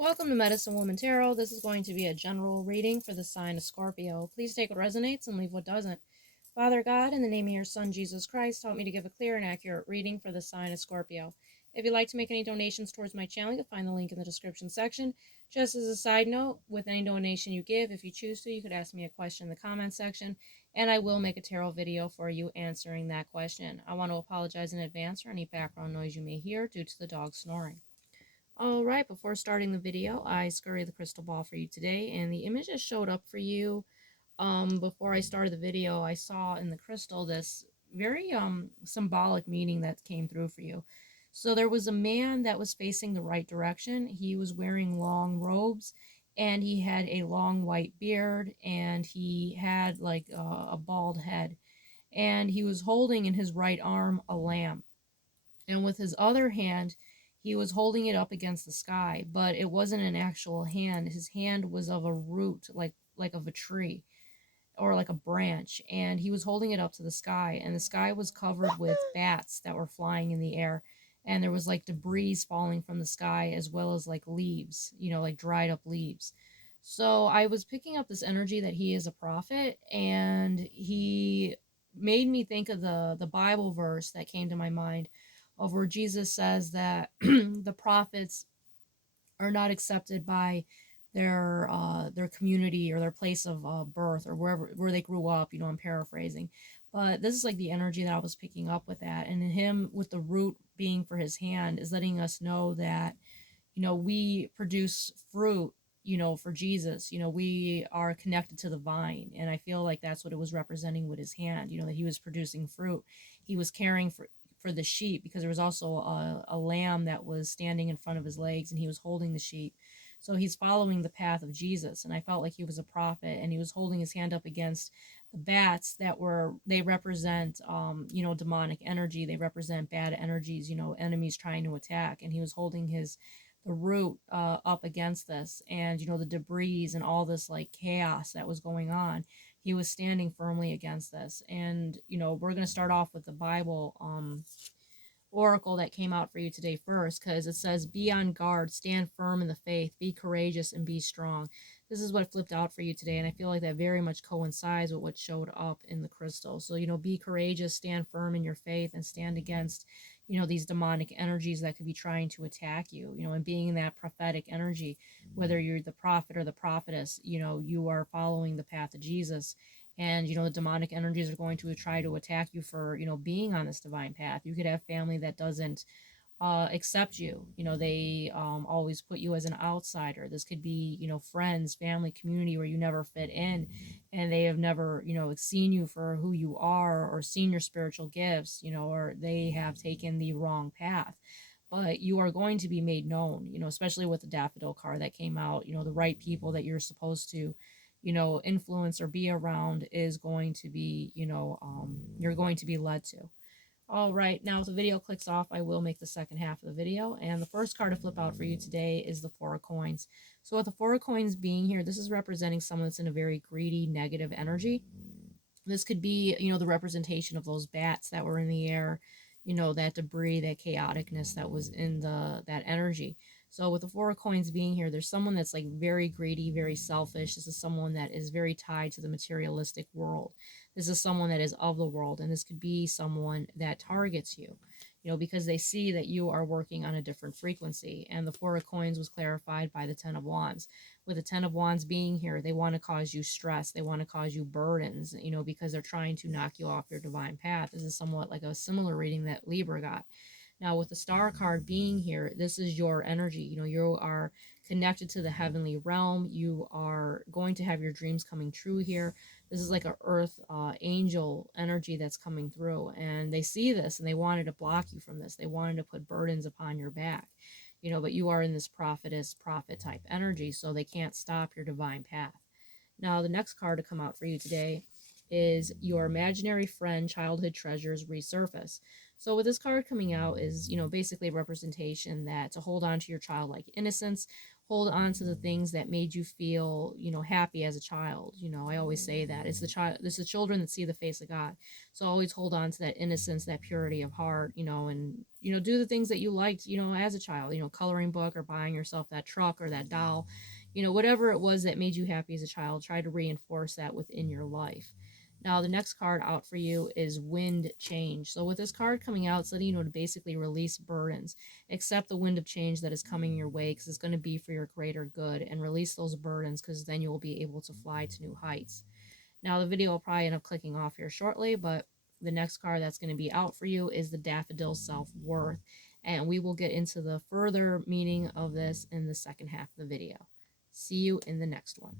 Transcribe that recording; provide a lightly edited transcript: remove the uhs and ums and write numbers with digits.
Welcome to Medicine Woman Tarot. This is going to be a general reading for the sign of Scorpio. Please take what resonates and leave what doesn't. Father God, in the name of your Son, Jesus Christ, help me to give a clear and accurate reading for the sign of Scorpio. If you'd like to make any donations towards my channel, you'll find the link in the description section. Just as a side note, with any donation you give, if you choose to, you could ask me a question in the comment section, and I will make a tarot video for you answering that question. I want to apologize in advance for any background noise you may hear due to the dog snoring. Alright, before starting the video, I scurry the crystal ball for you today, and the image that showed up for you before I started the video, I saw in the crystal this very symbolic meaning that came through for you. So there was a man that was facing the right direction. He was wearing long robes, and he had a long white beard, and he had like a bald head, and he was holding in his right arm a lamp, and with his other hand he was holding it up against the sky, but it wasn't an actual hand. His hand was of a root, like of a tree or like a branch, and he was holding it up to the sky, and the sky was covered with bats that were flying in the air, and there was like debris falling from the sky as well as like leaves, like dried up leaves. So I was picking up this energy that he is a prophet, and he made me think of the Bible verse that came to my mind, of where Jesus says that the prophets are not accepted by their community or their place of birth, or where they grew up. I'm paraphrasing, but this is like the energy that I was picking up with that, and him with the root being for his hand is letting us know that we produce fruit, for Jesus. We are connected to the vine, and I feel like that's what it was representing with his hand, that he was producing fruit. He was caring for the sheep, because there was also a lamb that was standing in front of his legs, and he was holding the sheep. So he's following the path of Jesus, and I felt like he was a prophet, and he was holding his hand up against the bats they represent demonic energy. They represent bad energies, enemies trying to attack, and he was holding the root up against this, and the debris and all this like chaos that was going on. He was standing firmly against this. And we're going to start off with the Bible oracle that came out for you today first, because it says, be on guard, stand firm in the faith, be courageous, and be strong. This is what flipped out for you today, and I feel like that very much coincides with what showed up in the crystal. So be courageous, stand firm in your faith, and stand against these demonic energies that could be trying to attack you, and being in that prophetic energy, whether you're the prophet or the prophetess, you are following the path of Jesus, and the demonic energies are going to try to attack you for being on this divine path. You could have family that doesn't accept you. They always put you as an outsider. This could be friends, family, community, where you never fit in, and they have never seen you for who you are, or seen your spiritual gifts, or they have taken the wrong path. But you are going to be made known, especially with the daffodil card that came out. The right people that you're supposed to influence or be around is going to be, you're going to be led to. All right, now if the video clicks off, I will make the second half of the video. And the first card to flip out for you today is the Four of Coins. So with the Four of Coins being here, this is representing someone that's in a very greedy, negative energy. This could be, the representation of those bats that were in the air, that debris, that chaoticness that was in that energy. So with the Four of Coins being here, there's someone that's like very greedy, very selfish. This is someone that is very tied to the materialistic world. This is someone that is of the world, and this could be someone that targets you, because they see that you are working on a different frequency. And the Four of Coins was clarified by the Ten of Wands. With the Ten of Wands being here, they want to cause you stress. They want to cause you burdens, because they're trying to knock you off your divine path. This is somewhat like a similar reading that Libra got. Now, with the Star card being here, this is your energy. You are connected to the heavenly realm. You are going to have your dreams coming true here. This is like an earth angel energy that's coming through. And they see this, and they wanted to block you from this. They wanted to put burdens upon your back. But you are in this prophet type energy, so they can't stop your divine path. Now, the next card to come out for you today is your imaginary friend childhood treasures resurface. So with this card coming out is, basically a representation that to hold on to your childlike innocence, hold on to the things that made you feel, happy as a child. I always say that it's the children that see the face of God. So always hold on to that innocence, that purity of heart, and do the things that you liked, as a child, coloring book or buying yourself that truck or that doll, whatever it was that made you happy as a child. Try to reinforce that within your life. Now, the next card out for you is Wind Change. So with this card coming out, it's letting you know to basically release burdens. Accept the wind of change that is coming your way, because it's going to be for your greater good, and release those burdens, because then you will be able to fly to new heights. Now, the video will probably end up clicking off here shortly, but the next card that's going to be out for you is the Daffodil Self-Worth. And we will get into the further meaning of this in the second half of the video. See you in the next one.